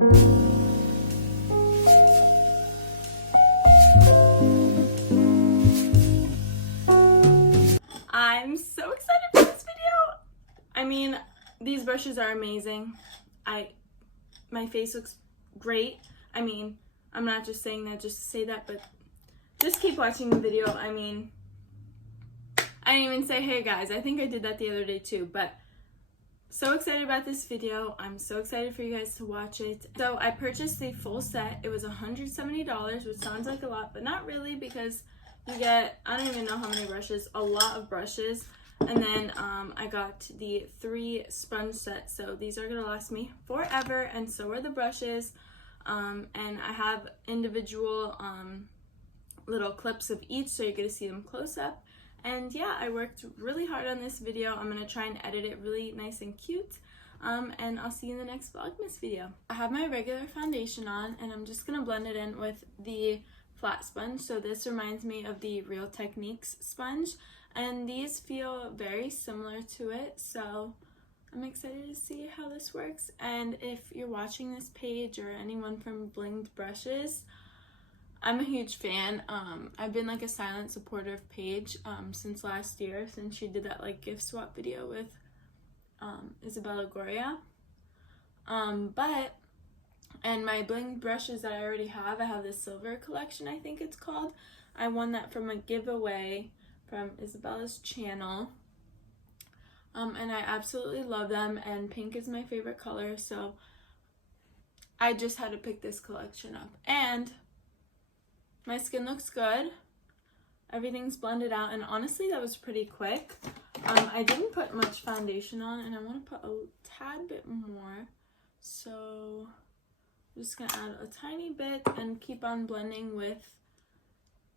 I'm so excited for this video. I mean, these brushes are amazing. My face looks great. I mean, I'm not just saying that just to say that, but just keep watching the video. I mean, I didn't even say, hey guys, I think I did that the other day too, but so excited about this video. I'm so excited for you guys to watch it. So I purchased the full set. It was $170, which sounds like a lot, but not really, because you get, I don't even know how many brushes, a lot of brushes. And then I got the 3 sponge sets, so these are gonna last me forever, and so are the brushes. And I have individual little clips of each, so you're gonna see them close up. And yeah, I worked really hard on this video. I'm gonna try and edit it really nice and cute. And I'll see you in the next Vlogmas video. I have my regular foundation on, and I'm just gonna blend it in with the flat sponge. So this reminds me of the Real Techniques sponge, and these feel very similar to it, so I'm excited to see how this works. And if you're watching this page, or anyone from BLINGED brushes, I'm a huge fan. I've been like a silent supporter of PAIGE since last year, since she did that like gift swap video with Isabella Goria. And my BLINGED brushes that I already have, I have the silver collection, I think it's called. I won that from a giveaway from Isabella's channel. And I absolutely love them, and pink is my favorite color, so I just had to pick this collection up. And my skin looks good. Everything's blended out, and honestly that was pretty quick. I didn't put much foundation on, and I want to put a tad bit more, so I'm just gonna add a tiny bit and keep on blending with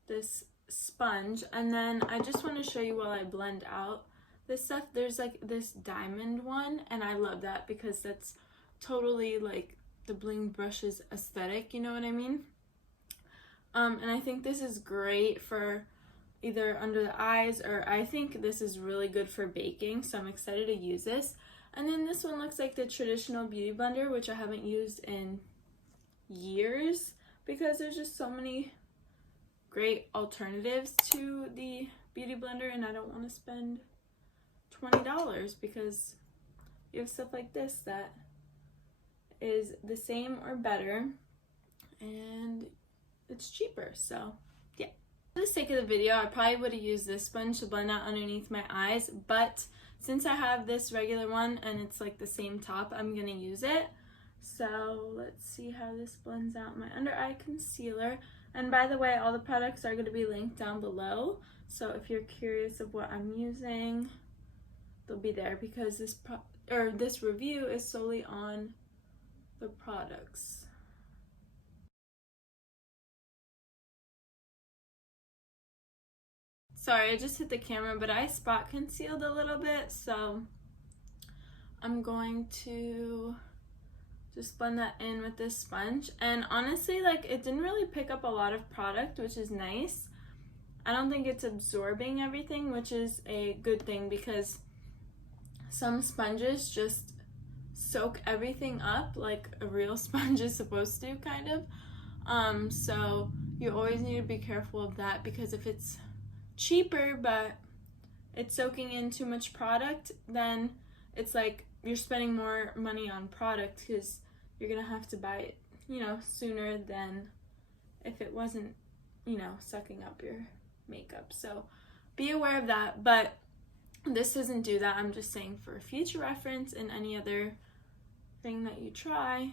this sponge. And then I just want to show you while I blend out this stuff, there's like this diamond one, and I love that because that's totally like the BLINGED brushes aesthetic, you know what I mean? And I think this is great for either under the eyes, or I think this is really good for baking, so I'm excited to use this. And then this one looks like the traditional beauty blender, which I haven't used in years because there's just so many great alternatives to the beauty blender, and I don't want to spend $20 because you have stuff like this that is the same or better, and it's cheaper. So yeah, for the sake of the video, I probably would have used this sponge to blend out underneath my eyes, but since I have this regular one and it's like the same top, I'm gonna use it. So let's see how this blends out my under eye concealer. And by the way, all the products are going to be linked down below, so if you're curious of what I'm using, they'll be there, because this review is solely on the products. Sorry, I just hit the camera, but I spot concealed a little bit, so I'm going to just blend that in with this sponge. And honestly, like, it didn't really pick up a lot of product, which is nice. I don't think it's absorbing everything, which is a good thing, because some sponges just soak everything up like a real sponge is supposed to, kind of. So you always need to be careful of that, because if it's cheaper but it's soaking in too much product, then it's like you're spending more money on product, because you're gonna have to buy it, you know, sooner than if it wasn't, you know, sucking up your makeup. So be aware of that, but this doesn't do that. I'm just saying for future reference, and any other thing that you try,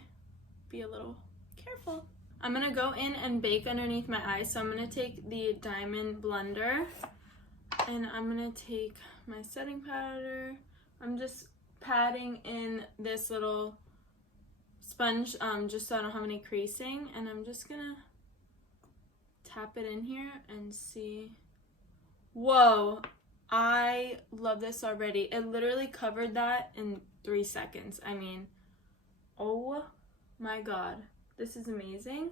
be a little careful. I'm gonna go in and bake underneath my eyes, so I'm gonna take the diamond blender, and I'm gonna take my setting powder. I'm just patting in this little sponge just so I don't have any creasing, and I'm just gonna tap it in here and see. Whoa, I love this already. It literally covered that in 3 seconds. I mean, oh my god, this is amazing.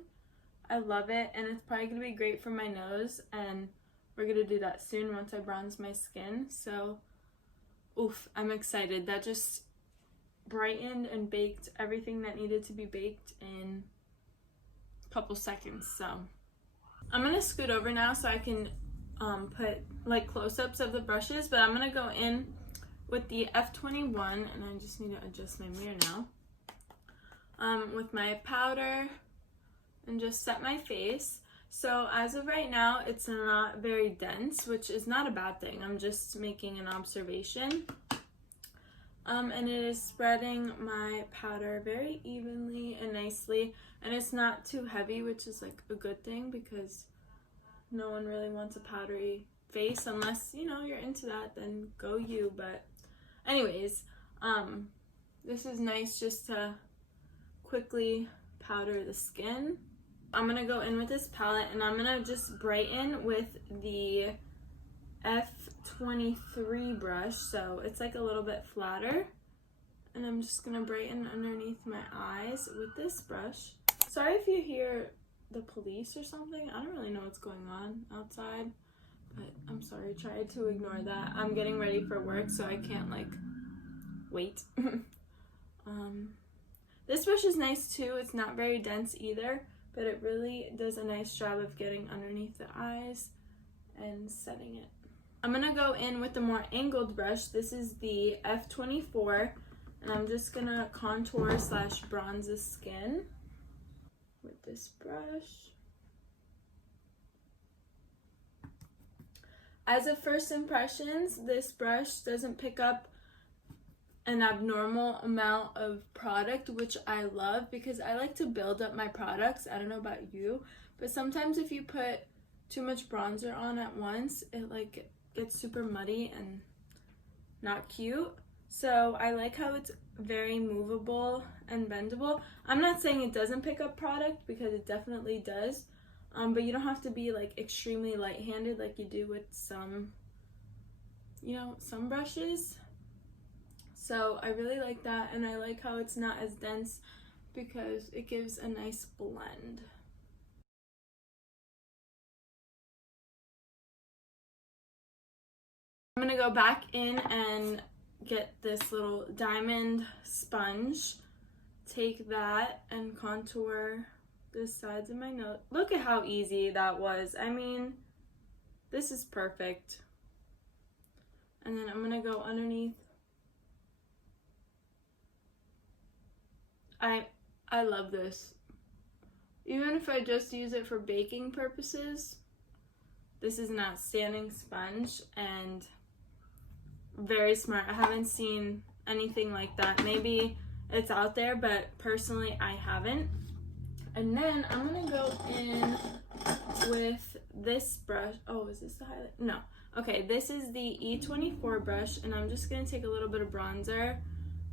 I love it, and it's probably gonna be great for my nose, and we're gonna do that soon once I bronze my skin. So oof, I'm excited. That just brightened and baked everything that needed to be baked in a couple seconds. So I'm gonna scoot over now so I can put like close-ups of the brushes, but I'm gonna go in with the F21, and I just need to adjust my mirror now, with my powder and just set my face. So as of right now, it's not very dense, which is not a bad thing. I'm just making an observation. And it is spreading my powder very evenly and nicely, and it's not too heavy, which is like a good thing because no one really wants a powdery face unless, you know, you're into that, then go you. But anyways, this is nice just to quickly powder the skin. I'm gonna go in with this palette and I'm gonna just brighten with the E23 brush, so it's like a little bit flatter, and I'm just gonna brighten underneath my eyes with this brush. Sorry if you hear the police or something. I don't really know what's going on outside, but I'm sorry. Try to ignore that. I'm getting ready for work, so I can't like wait. This brush is nice too. It's not very dense either, but it really does a nice job of getting underneath the eyes and setting it. I'm gonna go in with the more angled brush. This is the F24, and I'm just gonna contour / bronze the skin with this brush. As of first impressions, this brush doesn't pick up an abnormal amount of product, which I love because I like to build up my products. I don't know about you, but sometimes if you put too much bronzer on at once, it like gets super muddy and not cute. So I like how it's very movable and bendable. I'm not saying it doesn't pick up product, because it definitely does, but you don't have to be like extremely light-handed like you do with some, you know, some brushes. So I really like that, and I like how it's not as dense because it gives a nice blend. I'm gonna go back in and get this little diamond sponge, take that and contour the sides of my nose. Look at how easy that was. I mean, this is perfect. And then I'm gonna go underneath. I love this. Even if I just use it for baking purposes, this is an outstanding sponge and very smart. I haven't seen anything like that. Maybe it's out there, but personally I haven't. And then I'm gonna go in with this brush. Oh, is this the highlight? No. Okay, this is the E24 brush, and I'm just gonna take a little bit of bronzer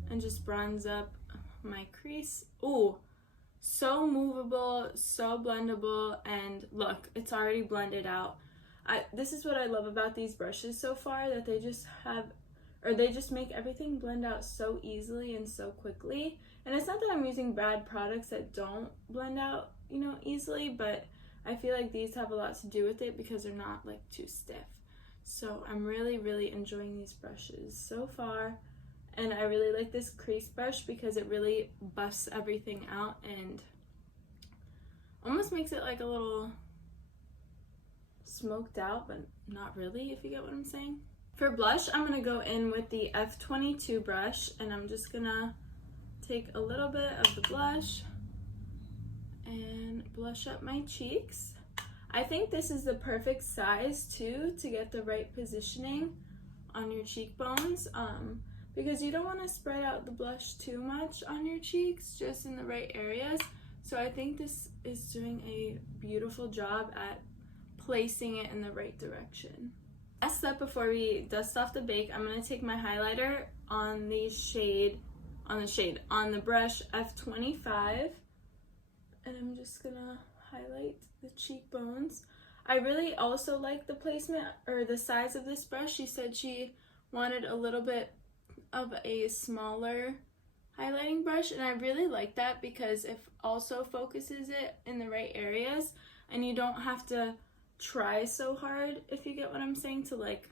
and just bronze up my crease. Ooh, so movable, so blendable, and look, it's already blended out. This is what I love about these brushes so far, that they just have, or they just make everything blend out so easily and so quickly. And it's not that I'm using bad products that don't blend out, you know, easily, but I feel like these have a lot to do with it because they're not like too stiff. So I'm really, really enjoying these brushes so far. And I really like this crease brush because it really buffs everything out and almost makes it like a little smoked out, but not really, if you get what I'm saying. For blush, I'm going to go in with the F22 brush, and I'm just going to take a little bit of the blush and blush up my cheeks. I think this is the perfect size too to get the right positioning on your cheekbones, because you don't want to spread out the blush too much on your cheeks, just in the right areas. So I think this is doing a beautiful job at placing it in the right direction. Last step before we dust off the bake, I'm going to take my highlighter on the brush F25, and I'm just going to highlight the cheekbones. I really also like the placement or the size of this brush. She said she wanted a little bit of a smaller highlighting brush, and I really like that because it also focuses it in the right areas, and you don't have to try so hard, if you get what I'm saying, to like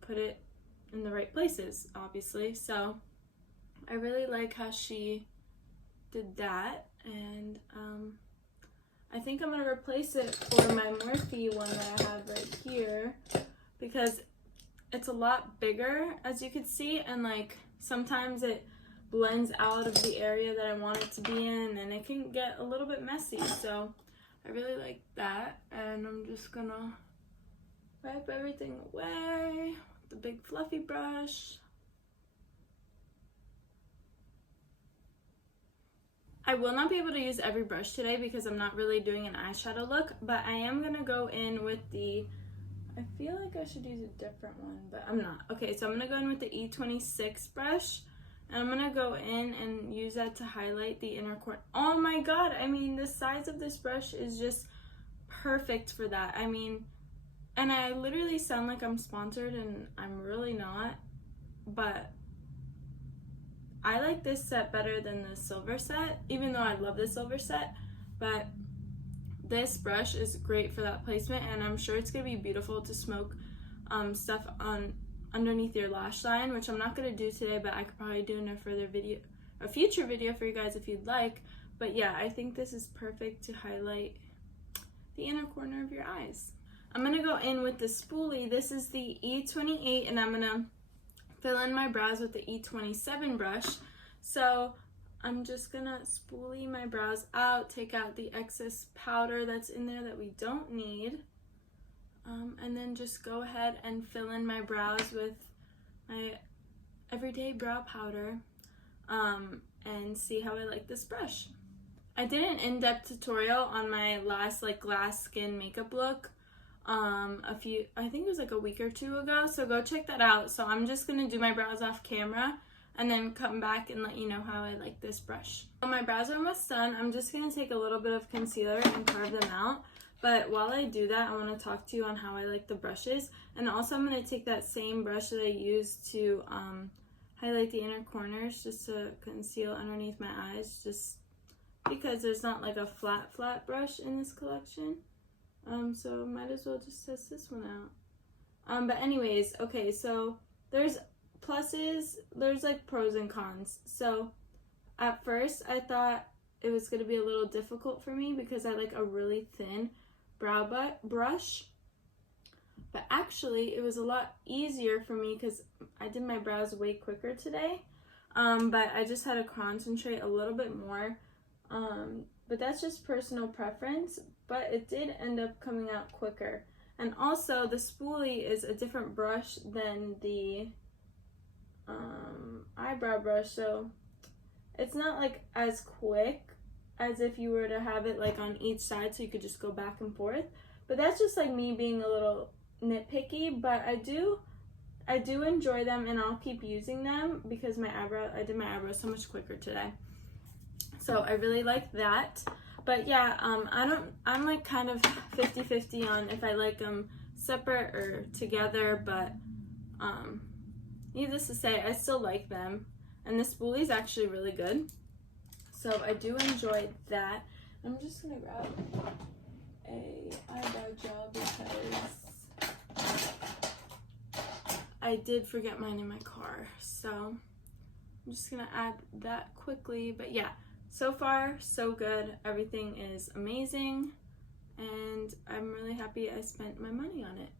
put it in the right places, obviously. So I really like how she did that, and I think I'm going to replace it for my Morphe one that I have right here, because it's a lot bigger, as you can see, and like sometimes it blends out of the area that I want it to be in, and it can get a little bit messy. So I really like that, and I'm just gonna wipe everything away with the big fluffy brush. I will not be able to use every brush today because I'm not really doing an eyeshadow look, but I am gonna go in with the, I feel like I should use a different one, but I'm not. Okay, so I'm gonna go in with the E26 brush, and I'm gonna go in and use that to highlight the inner corner. Oh my god, I mean, the size of this brush is just perfect for that. I mean, and I literally sound like I'm sponsored, and I'm really not, but I like this set better than the silver set, even though I love the silver set, but this brush is great for that placement, and I'm sure it's going to be beautiful to smoke stuff on underneath your lash line, which I'm not going to do today, but I could probably do in a future video for you guys if you'd like. But yeah, I think this is perfect to highlight the inner corner of your eyes. I'm going to go in with the spoolie. This is the E28, and I'm going to fill in my brows with the E27 brush. So I'm just gonna spoolie my brows out, take out the excess powder that's in there that we don't need, and then just go ahead and fill in my brows with my everyday brow powder, and see how I like this brush. I did an in-depth tutorial on my last like glass skin makeup look I think it was like a week or two ago, so go check that out. So I'm just gonna do my brows off camera and then come back and let you know how I like this brush. So my brows are almost done. I'm just gonna take a little bit of concealer and carve them out, but while I do that, I want to talk to you on how I like the brushes, and also I'm gonna take that same brush that I used to highlight the inner corners just to conceal underneath my eyes, just because there's not like a flat brush in this collection. So might as well just test this one out. But anyways, okay, so there's pluses, there's like pros and cons. So at first I thought it was going to be a little difficult for me because I like a really thin brow brush, but actually it was a lot easier for me because I did my brows way quicker today, but I just had to concentrate a little bit more, but that's just personal preference. But it did end up coming out quicker. And also the spoolie is a different brush than the eyebrow brush, so it's not like as quick as if you were to have it like on each side so you could just go back and forth. But that's just like me being a little nitpicky, but I do enjoy them, and I'll keep using them because I did my eyebrows so much quicker today. So I really like that. But yeah, I'm like kind of 50-50 on if I like them separate or together, but needless to say, I still like them, and the spoolie is actually really good, so I do enjoy that. I'm just gonna grab a eyebrow gel because I did forget mine in my car, so I'm just gonna add that quickly. But yeah, so far, so good. Everything is amazing, and I'm really happy I spent my money on it.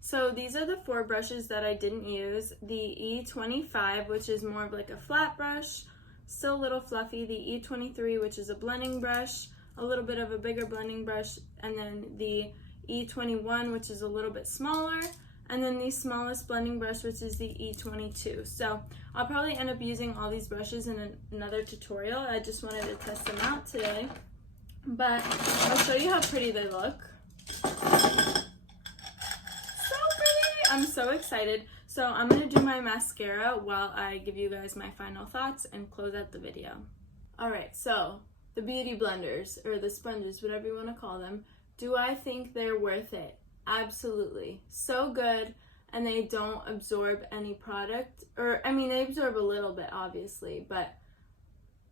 So these are the 4 brushes that I didn't use. The E25, which is more of like a flat brush, still a little fluffy. The E23, which is a blending brush, a little bit of a bigger blending brush, and then the E21, which is a little bit smaller, and then the smallest blending brush, which is the E22. So I'll probably end up using all these brushes in another tutorial. I just wanted to test them out today, but I'll show you how pretty they look. So pretty! I'm so excited. So I'm gonna do my mascara while I give you guys my final thoughts and close out the video. Alright, so the beauty blenders, or the sponges, whatever you want to call them, do I think they're worth it? Absolutely. So good, and they don't absorb any product, or I mean they absorb a little bit obviously, but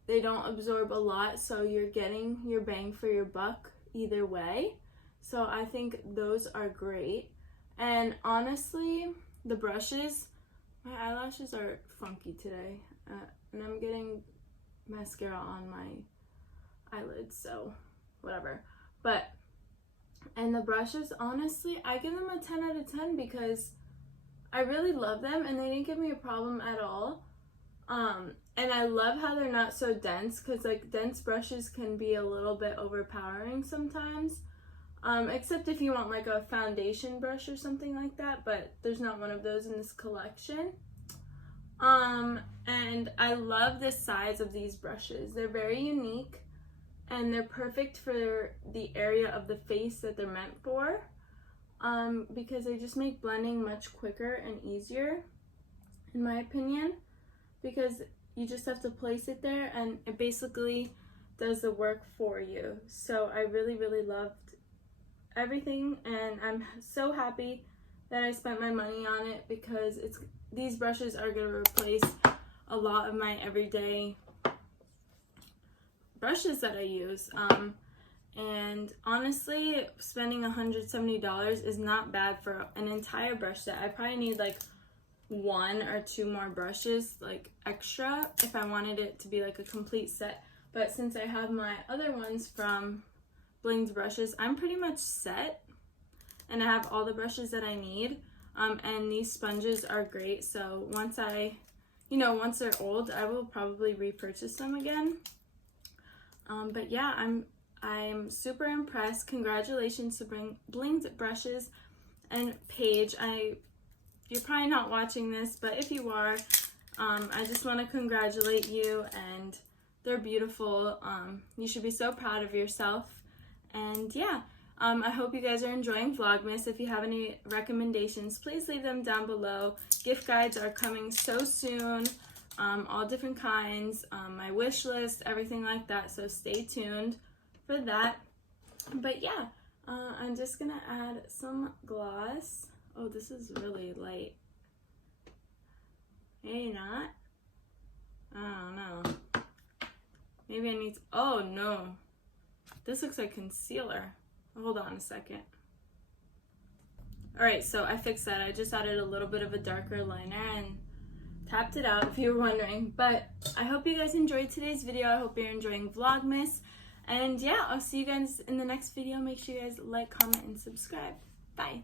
they don't absorb a lot, so you're getting your bang for your buck either way. So I think those are great. And honestly, the brushes, my eyelashes are funky today. And I'm getting mascara on my eyelids, so whatever. But, and the brushes, honestly, I give them a 10 out of 10 because I really love them and they didn't give me a problem at all. And I love how they're not so dense, because like dense brushes can be a little bit overpowering sometimes. Except if you want like a foundation brush or something like that, but there's not one of those in this collection. And I love the size of these brushes. They're very unique and they're perfect for the area of the face that they're meant for, because they just make blending much quicker and easier, in my opinion, because you just have to place it there and it basically does the work for you. So I really, really loved everything, and I'm so happy that I spent my money on it, because these brushes are going to replace a lot of my everyday brushes that I use. And honestly, spending $170 is not bad for an entire brush set. I probably need like 1 or 2 more brushes like extra if I wanted it to be like a complete set. But since I have my other ones from BLINGED brushes, I'm pretty much set, and I have all the brushes that I need. And these sponges are great, so once once they're old, I will probably repurchase them again. But yeah, I'm super impressed. Congratulations to BLINGED brushes and PAIGE. You're probably not watching this, but if you are, I just want to congratulate you, and they're beautiful. You should be so proud of yourself. And yeah, I hope you guys are enjoying Vlogmas. If you have any recommendations, please leave them down below. Gift guides are coming so soon, all different kinds, my wish list, everything like that, so stay tuned for that. But yeah, I'm just gonna add some gloss. Oh, this is really light. Maybe not. I don't know. Maybe I need to, oh no. This looks like concealer. Hold on a second. Alright, so I fixed that. I just added a little bit of a darker liner and tapped it out, if you were wondering. But I hope you guys enjoyed today's video. I hope you're enjoying Vlogmas. And yeah, I'll see you guys in the next video. Make sure you guys like, comment, and subscribe. Bye.